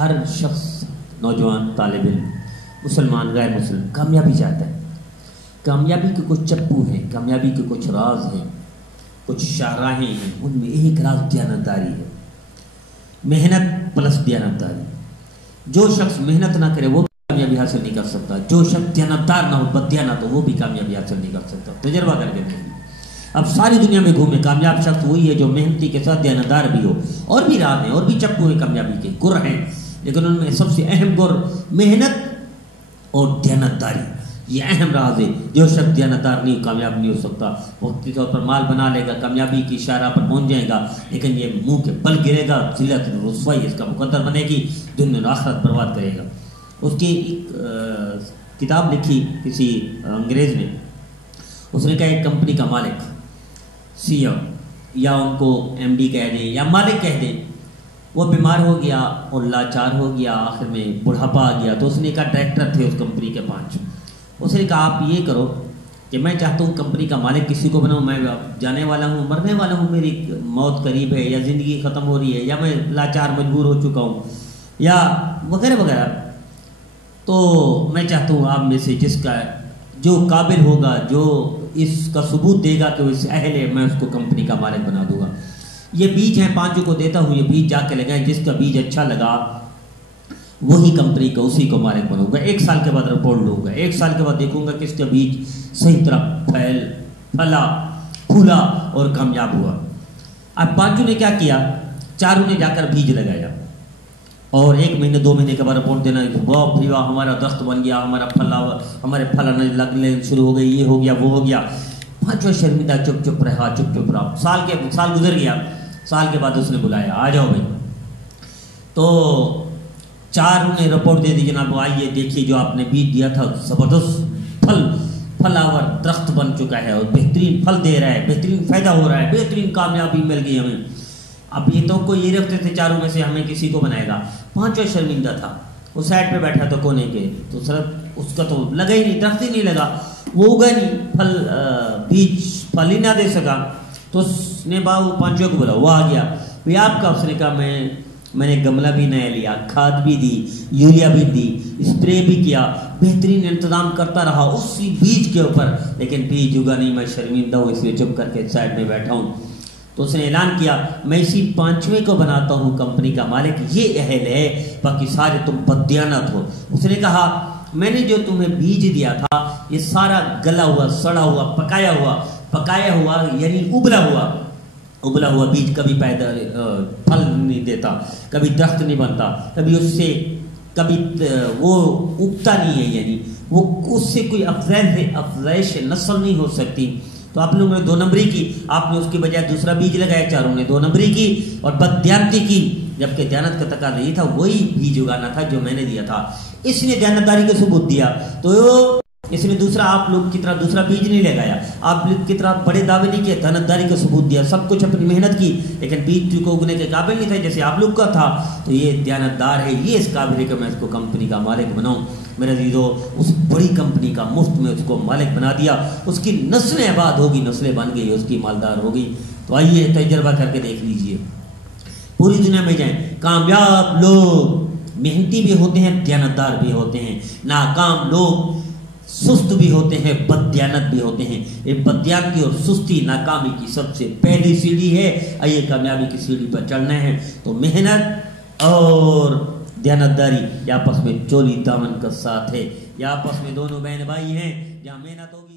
ہر شخص، نوجوان، طالب علم، مسلمان، غیر مسلم کامیابی چاہتا ہے. کامیابی کے کچھ چپو ہیں، کامیابی کے کچھ راز ہیں، کچھ شاہراہیں ہیں. ان میں ایک راز دیانتداری ہے. محنت پلس دیانتداری. جو شخص محنت نہ کرے وہ کامیابی حاصل نہیں کر سکتا. جو شخص دیانتدار نہ ہو، بدیانت ہو، وہ بھی کامیابی حاصل نہیں کر سکتا. تجربہ کر کے دیکھیں. اب ساری دنیا میں گھومے، کامیاب شخص وہی ہے جو محنتی کے ساتھ دیانتدار بھی ہو. اور بھی راز ہیں، اور بھی چپو ہیں کامیابی کے، گر ہیں، لیکن ان میں سب سے اہم گر محنت اور دیانتداری. یہ اہم راز ہے. جو شخص دیانتدار نہیں، کامیاب نہیں ہو سکتا. وقتی طور پر مال بنا لے گا، کامیابی کی شاہراہ پر پہنچ جائے گا، لیکن یہ منہ کے بل گرے گا، ذلت رسوائی اس کا مقدر بنے گی، دنیا و آخرت برباد کرے گا. اس کی ایک کتاب لکھی کسی انگریز نے. اس نے کہا ایک کمپنی کا مالک، سی او، یا ان کو ایم ڈی کہہ دیں یا مالک کہہ دیں، وہ بیمار ہو گیا اور لاچار ہو گیا، آخر میں بڑھاپا آ گیا. تو اس نے کہا، ڈائریکٹر تھے اس کمپنی کے 5. اس نے کہا آپ یہ کرو کہ میں چاہتا ہوں کمپنی کا مالک کسی کو بناؤں، میں جانے والا ہوں، مرنے والا ہوں، میری موت قریب ہے، یا زندگی ختم ہو رہی ہے، یا میں لاچار مجبور ہو چکا ہوں، یا وغیرہ وغیرہ. تو میں چاہتا ہوں آپ میں سے جس کا جو قابل ہوگا، جو اس کا ثبوت دے گا کہ وہ اس اہل ہے، میں اس کو کمپنی کا مالک بنا دوں گا. یہ بیج ہیں 5 کو دیتا ہوں، یہ بیج جا کے لگائیں، جس کا بیج اچھا لگا وہی کمپنی کا، اسی کو مالک بنوں گا. 1 سال کے بعد رپورٹ لوں گا، 1 سال کے بعد دیکھوں گا کس کا بیج صحیح طرح پھلا پھولا اور کامیاب ہوا. اب 5 نے کیا کیا، 4 نے جا کر بیج لگایا، اور 1 مہینے 2 مہینے کے بعد رپورٹ دینا، واہ بھئی واہ، ہمارا درخت بن گیا، ہمارے پھل لگنے شروع ہو گئی، یہ ہو گیا، وہ ہو گیا. 5 شرمندہ چپ چپ رہا. سال گزر گیا. سال کے بعد اس نے بلایا، آ جاؤ بھائی. تو 4 نے رپورٹ دے دی، جناب آئیے دیکھیے جو آپ نے بیج دیا تھا زبردست پھلاور درخت بن چکا ہے، اور بہترین پھل دے رہا ہے، بہترین فائدہ ہو رہا ہے، بہترین کامیابی مل گئی ہمیں. اب یہ تو کوئی یہ رکھتے تھے 4 میں سے ہمیں کسی کو بنائے گا. 5 شرمندہ تھا، وہ سائڈ پہ بیٹھا تھا کونے کے، تو سر اس کا تو لگا ہی نہیں، درخت ہی نہیں لگا، وہ اگا نہیں، بیج پھل ہی نہ دے سکا. تو اس نے 5 کو بولا، وہ آ گیا. بھئی آپ کا؟ اس نے کہا میں نے گملہ بھی نیا لیا، کھاد بھی دی، یوریا بھی دی، اسپرے بھی کیا، بہترین انتظام کرتا رہا اسی بیج کے اوپر، لیکن بیج اگا نہیں. میں شرمندہ ہوں، اس لیے چپ کر کے سائڈ میں بیٹھا ہوں. تو اس نے اعلان کیا، میں اسی 5ویں کو بناتا ہوں کمپنی کا مالک، یہ اہل ہے، باقی سارے تم بددیانت ہو. اس نے کہا میں نے جو تمہیں بیج دیا تھا یہ سارا گلا ہوا، سڑا ہوا، پکایا ہوا یعنی ابلا ہوا بیج کبھی پھل نہیں دیتا، کبھی درخت نہیں بنتا، کبھی اس سے وہ اگتا نہیں ہے، یعنی وہ اس سے کوئی افزائش نسل نہیں ہو سکتی. تو آپ لوگوں نے 2 نمبری کی، آپ نے اس کی بجائے دوسرا بیج لگایا. 4 نے 2 نمبری کی اور بددیانتی کی، جبکہ دیانت کا تقاضا یہ تھا وہی بیج اگانا تھا جو میں نے دیا تھا. اس نے دیانتداری کا ثبوت دیا، تو اس نے آپ لوگ کی طرح دوسرا بیج نہیں لگایا، آپ لوگ کی طرح بڑے دعوے نہیں کیے، دیانتداری کا ثبوت دیا، سب کچھ اپنی محنت کی، لیکن بیج کو اگنے کے قابل نہیں تھے جیسے آپ لوگ کا تھا. تو یہ دیانتدار ہے، یہ اس قابل ہے کہ میں اس کو کمپنی کا مالک بناؤں. میرے عزیزو، اس بڑی کمپنی کا مفت میں اس کو مالک بنا دیا، اس کی نسلیں آباد ہوگی، نسلیں بن گئی، اس کی مالدار ہوگی. تو آئیے تجربہ کر کے دیکھ لیجئے. پوری دنیا میں جائیں، کامیاب لوگ محنتی بھی ہوتے ہیں، دیانتدار بھی ہوتے ہیں. ناکام لوگ سست بھی ہوتے ہیں، بددیانت بھی ہوتے ہیں. یہ بددیانتی اور سستی ناکامی کی سب سے پہلی سیڑھی ہے. آئیے کامیابی کی سیڑھی پر چڑھنا ہے تو محنت اور دیانتداری یہ آپس میں چولی دامن کا ساتھ ہے، یہ آپس میں دونوں بہن بھائی ہیں. جہاں محنت ہوگی